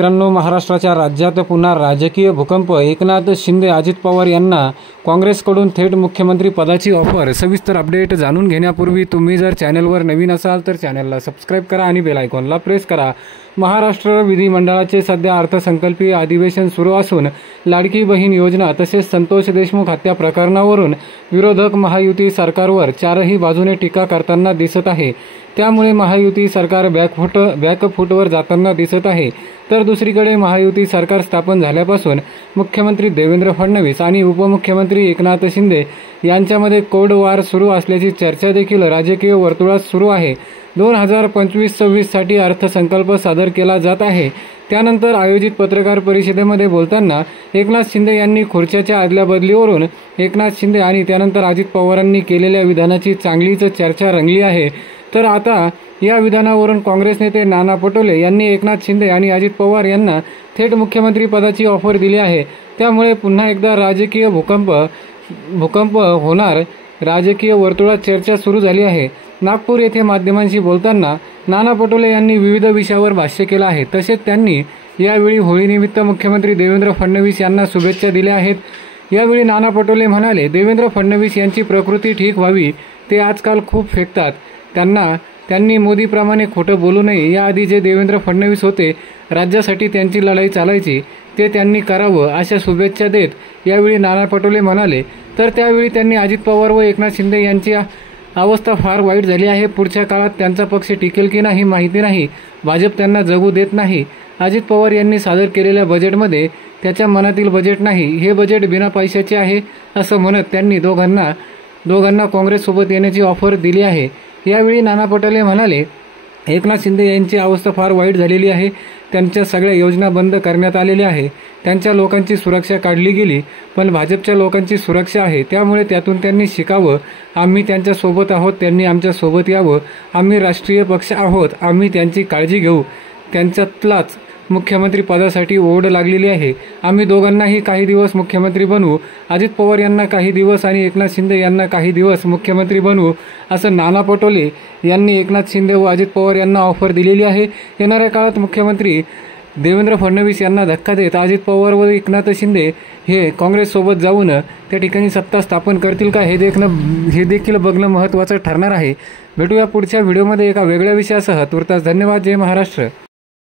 मित्रांनो, महाराष्ट्राच्या राज्यात पुन्हा राजकीय भूकंप। एकनाथ शिंदे अजित पवार यांना काँग्रेसकडून थेट मुख्यमंत्री पदाची ऑफर। सविस्तर अपडेट जाणून घेण्यापूर्वी तुम्ही जर चॅनलवर नवीन असाल तर चॅनलला सबस्क्राइब करा आणि बेल आयकॉनला प्रेस करा। महाराष्ट्र विधिमंडळाचे सध्या अर्थसंकल्पीय अधिवेशन सुरू असून लाडकी बहीण योजना तसेच संतोष देशमुख हत्या प्रकरणावरून विरोधक महायुती सरकारवर चारही बाजूने टीका करताना दिसत आहे। त्यामुळे महायुती सरकार बॅकफूटवर जाताना दिसत आहे। तर दुसरीकडे महायुती सरकार स्थापन झाल्यापासून मुख्यमंत्री देवेंद्र फडणवीस आणि उपमुख्यमंत्री एकनाथ शिंदे यांच्यामध्ये कोल्ड वॉर सुरू असल्याची चर्चा देखील राजकीय वर्तुळात सुरू आहे। 2025-26 साठी अर्थसंकल्प सादर केला जात आहे। त्यानंतर आयोजित पत्रकार परिषदेमध्ये बोलताना एकनाथ शिंदे यांनी खुर्च्याच्या अदलाबदलीवरून एकनाथ शिंदे आणि त्यानंतर अजित पवारांनी केलेल्या विधानाची चांगलीच चर्चा रंगली आहे। तर आता या विधानावरून काँग्रेस नेते नाना पटोले यांनी एकनाथ शिंदे आणि अजित पवार यांना थेट मुख्यमंत्री पदाची ऑफर दिली आहे। त्यामुळे पुन्हा एकदा राजकीय भूकंप होणार। राजकीय वर्तुळात चर्चा सुरू झाली आहे। नागपूर येथे माध्यमांशी बोलताना नाना पटोले यांनी विविध विषयावर भाष्य केलं आहे। तसेच त्यांनी यावेळी होळीनिमित्त मुख्यमंत्री देवेंद्र फडणवीस यांना शुभेच्छा दिल्या आहेत। यावेळी नाना पटोले म्हणाले, देवेंद्र फडणवीस यांची प्रकृती ठीक व्हावी, ते आजकाल खूप फेकतात। त्यांनी मोदीप्रमाणे खोटं बोलू नये। याआधी जे देवेंद्र फडणवीस होते, राज्यासाठी त्यांची लढाई चालायची, ते त्यांनी करावं अशा शुभेच्छा देत यावेळी नाना पटोले म्हणाले। तर त्यावेळी त्यांनी अजित पवार व एकनाथ शिंदे यांची अवस्था फार वाईट झाली आहे। पुढच्या काळात त्यांचा पक्ष टिकेल की नाही माहिती नाही। भाजप त्यांना जगू देत नाही। अजित पवार यांनी सादर केलेल्या बजेटमध्ये त्याच्या मनातील बजेट नाही, हे बजेट बिना पैशाचे आहे असं म्हणत त्यांनी दोघांना काँग्रेससोबत येण्याची ऑफर दिली आहे। यावेळी नाना पटोले म्हणाले, एकनाथ शिंदे यांची अवस्था फार वाईट झालेली आहे। त्यांच्या सगळ्या योजना बंद करण्यात आलेल्या आहे। त्यांच्या लोकांची सुरक्षा काढली गेली, पण भाजपच्या लोकांची सुरक्षा आहे। त्यामुळे त्यातून त्यांनी शिकावं। आम्ही त्यांच्या सोबत आहोत, त्यांनी आमच्या सोबत यावं। आम्ही राष्ट्रीय पक्ष आहोत, आम्ही त्यांची काळजी घेऊ। त्यांच्यातलाच मुख्यमंत्री पदासाठी ओढ लागलेली आहे। आम्ही दोघांनाही काही दिवस मुख्यमंत्री बनवू। अजित पवार यांना काही दिवस आणि एकनाथ शिंदे यांना काही दिवस मुख्यमंत्री बनवू, असं नाना पटोले यांनी एकनाथ शिंदे व अजित पवार यांना ऑफर दिलेली आहे। येणाऱ्या काळात मुख्यमंत्री देवेंद्र फडणवीस यांना धक्का देत अजित पवार व एकनाथ शिंदे हे काँग्रेससोबत जाऊन त्या ठिकाणी सत्ता स्थापन करतील का, हे देखील बघणं महत्त्वाचं ठरणार आहे। भेटूया पुढच्या व्हिडिओमध्ये एका वेगळ्या विषयासह। तुर्तास धन्यवाद। जय महाराष्ट्र।